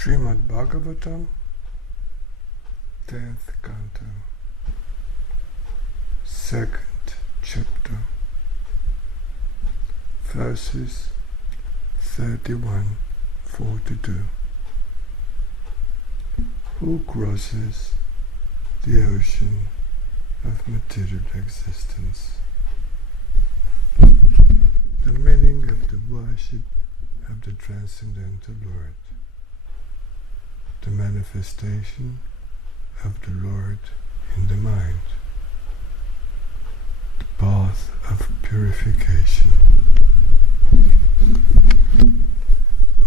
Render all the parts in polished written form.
Śrīmad Bhagavātam, 10th Canto, 2nd chapter, verses 31-42. Who crosses the ocean of material existence? The meaning of the worship of the transcendental Lord. The manifestation of the Lord in the mind. The path of purification.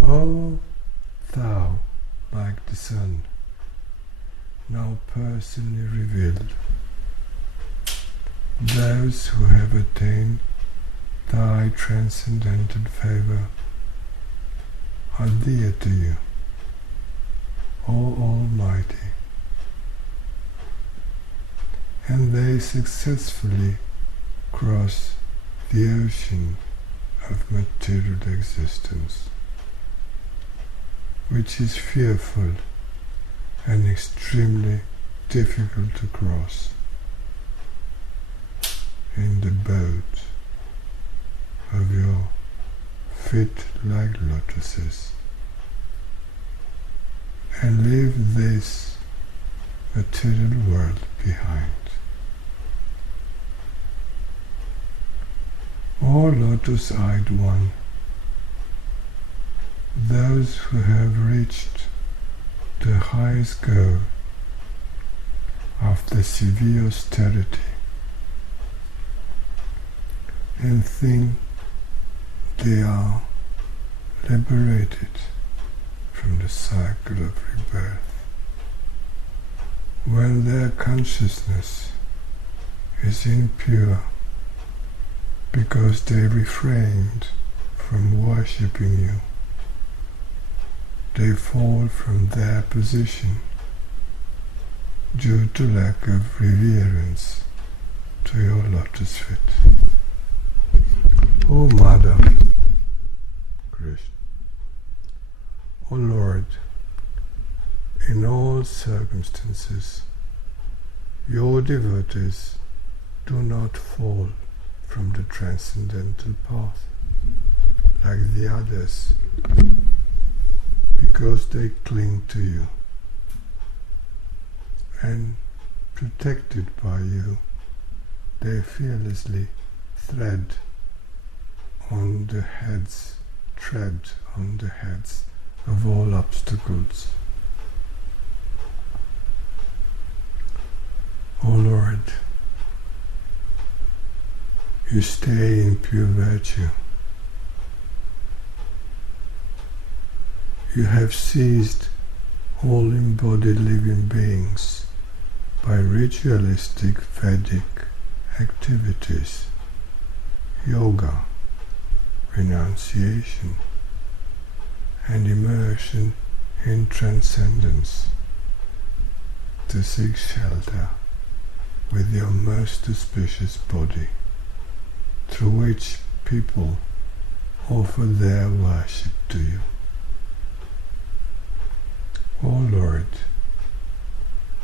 O thou, like the sun, now personally revealed, those who have attained thy transcendental favor are dear to you, O Almighty, and they successfully cross the ocean of material existence, which is fearful and extremely difficult to cross, in the boat of your feet like lotuses, and leave this material world behind. O lotus-eyed one, those who have reached the highest goal after severe austerity and think they are liberated from the cycle of rebirth, when their consciousness is impure because they refrained from worshipping you. They fall from their position due to lack of reverence to your lotus feet. O Mādhava, Krishna, O Lord, in all circumstances, your devotees do not fall from the transcendental path like the others, because they cling to you, and protected by you, they fearlessly tread on the heads of all obstacles. O Lord, you stay in pure virtue. You have seized all embodied living beings by ritualistic Vedic activities, yoga, renunciation, and immersion in transcendence, to seek shelter with your most auspicious body, through which people offer their worship to you. O Lord,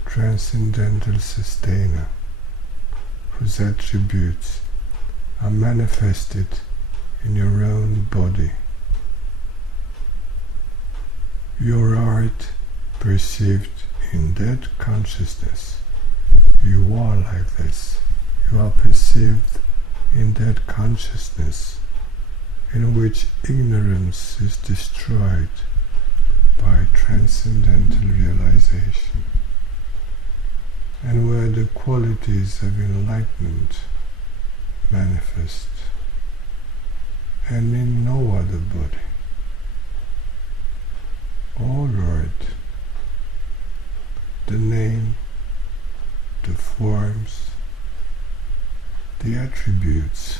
transcendental sustainer, whose attributes are manifested in your own body, your art perceived in that consciousness. You are like this. You are perceived in that consciousness in which ignorance is destroyed by transcendental realization, and where the qualities of enlightenment manifest, and in no other body. O Lord, the name, the forms, the attributes,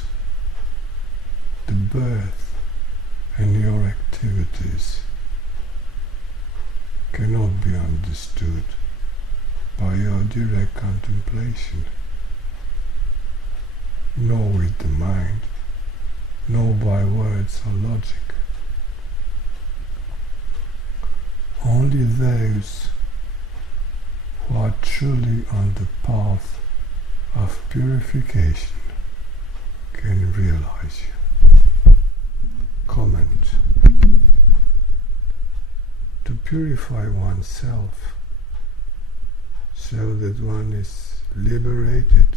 the birth, and your activities cannot be understood by your direct contemplation, nor with the mind, nor by words or logic. O only those who are truly on the path of purification can realize you. Comment. To purify oneself so that one is liberated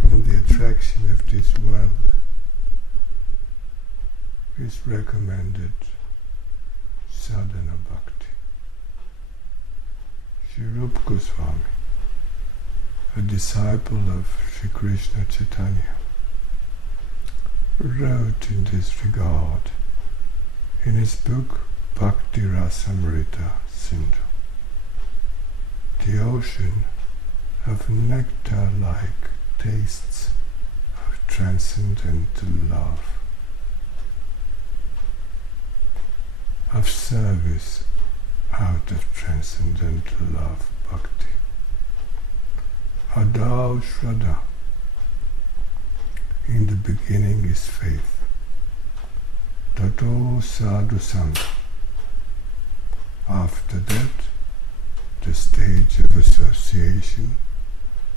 from the attraction of this world is recommended sadhana bhakti. Sri Rupa Goswami, a disciple of Sri Krishna Chaitanya, wrote in this regard in his book Bhakti Rasamrita Sindhu. The ocean of nectar-like tastes of transcendental love, of service out of transcendental love, bhakti. Adau Shraddha, in the beginning is faith. Tato Sadhu Sangha, after that the stage of association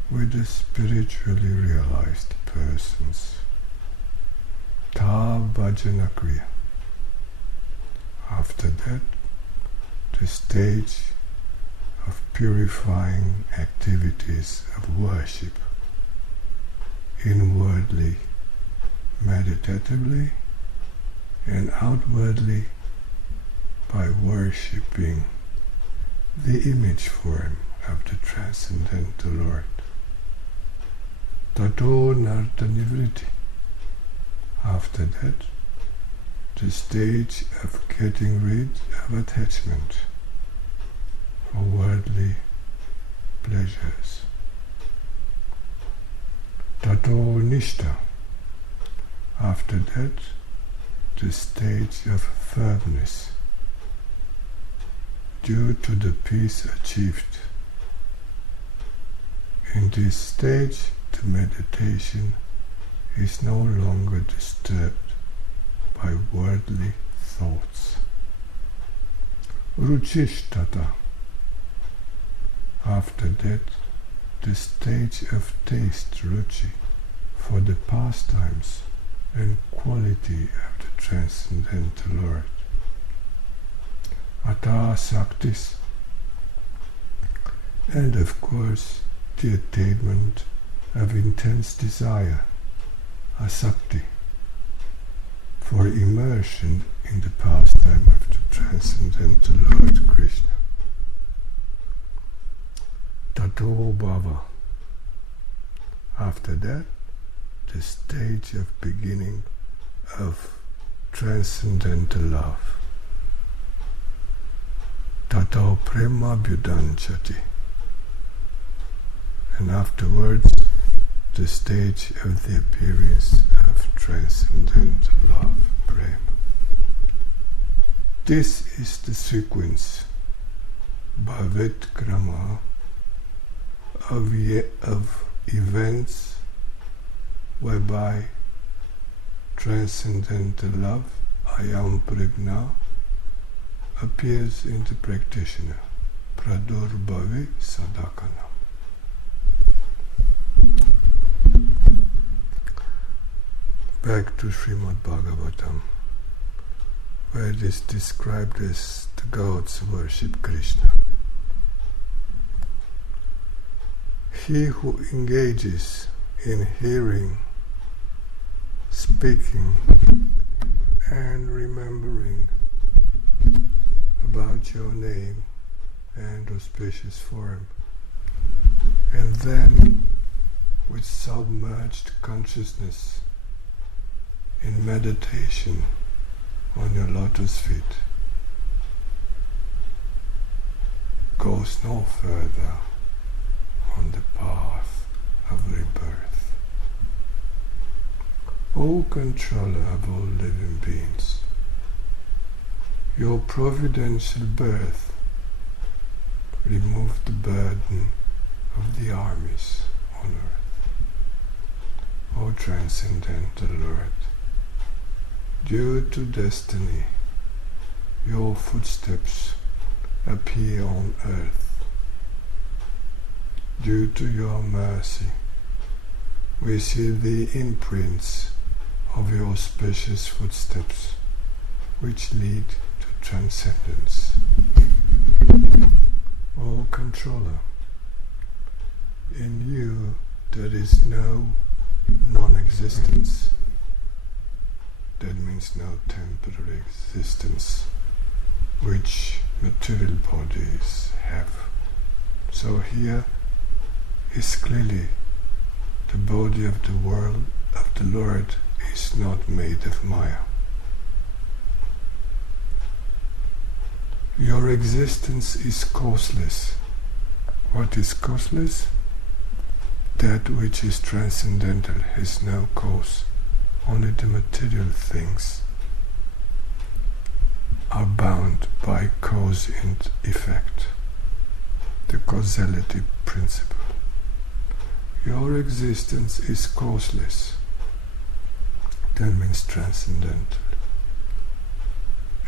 with the spiritually realized persons. Ta Bhajana Kriya, after that the stage of purifying activities of worship, inwardly, meditatively, and outwardly by worshipping the image form of the transcendental Lord. Tato Narta Nivriti, after that the stage of getting rid of attachment for worldly pleasures. Tato Nishta, after that the stage of firmness due to the peace achieved. In this stage the meditation is no longer disturbed by worldly thoughts. Ruchishtata, after that the stage of taste, ruchi, for the pastimes and quality of the transcendental Lord. Ata Saktis, and of course the attainment of intense desire, asakti, for immersion in the pastime of the transcendental Lord Krishna. Tato Bhava, after that the stage of beginning of transcendental love. Tato Prema Bhudanchati, and afterwards the stage of the appearance of transcendental love, prema. This is the sequence, bhavet krama, of events whereby transcendental love, ayam prajna, appears in the practitioner, pradurbhavi sadhakana. Back to Śrīmad Bhagavātam, where it is described as the gods worship Krishna. He who engages in hearing, speaking, and remembering about your name and auspicious form, and then with submerged consciousness in meditation on your lotus feet, goes no further on the path of rebirth. O controller of all living beings, your providential birth removed the burden of the armies on earth. O transcendental Lord, due to destiny, your footsteps appear on earth. Due to your mercy, we see the imprints of your auspicious footsteps, which lead to transcendence. O Controller, in you there is no non-existence. That means no temporary existence, which material bodies have. So here is clearly the body of the world of the Lord is not made of Maya. Your existence is causeless. What is causeless? That which is transcendental has no cause. Only the material things are bound by cause and effect, the causality principle. Your existence is causeless. That means transcendental.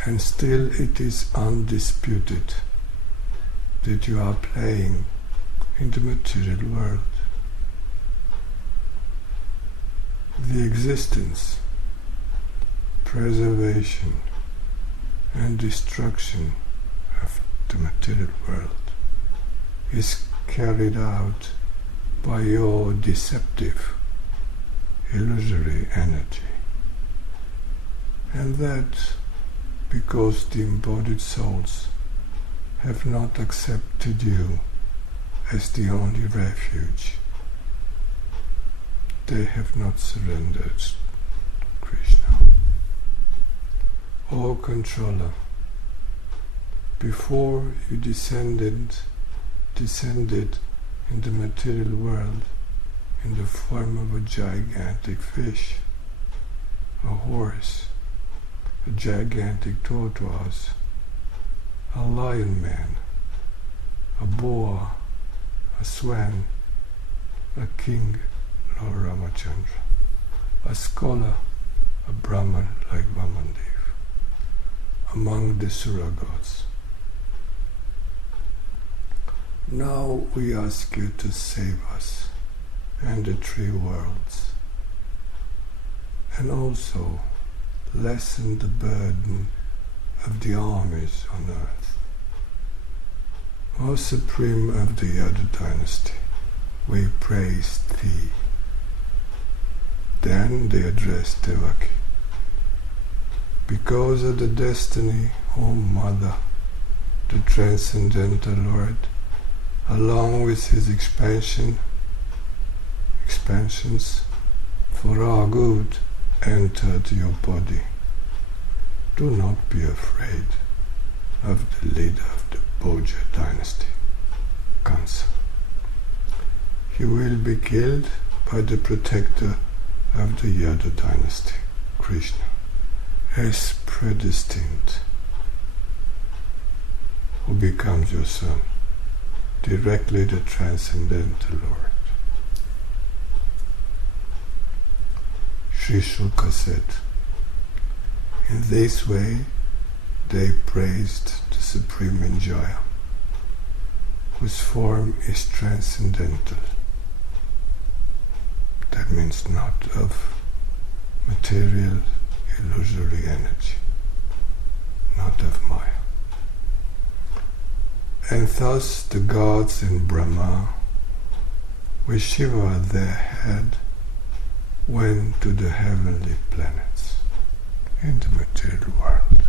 And still it is undisputed that you are playing in the material world. The existence, preservation, and destruction of the material world is carried out by your deceptive, illusory energy. And that because the embodied souls have not accepted you as the only refuge. They have not surrendered, Krishna. O Controller, before you descended in the material world in the form of a gigantic fish, a horse, a gigantic tortoise, a lion man, a boar, a swan, a king, Lord Ramachandra, a scholar, a Brahman like Vamandev, among the Sura gods. Now we ask you to save us and the three worlds, and also lessen the burden of the armies on earth. O Supreme of the Yadu dynasty, we praise Thee. Then they addressed Devaki. Because of the destiny, O Mother, the transcendental Lord, along with his expansions, for our good, entered your body. Do not be afraid of the leader of the Bhoja dynasty, Kansa. He will be killed by the protector of the Yadu dynasty, Krishna, as predestined, who becomes your son, directly the transcendental Lord. Sri Shuka said, in this way they praised the Supreme Enjoyer, whose form is transcendental. That means not of material, illusory energy, not of Maya. And thus the gods and Brahma, with Shiva at their head, went to the heavenly planets in the material world.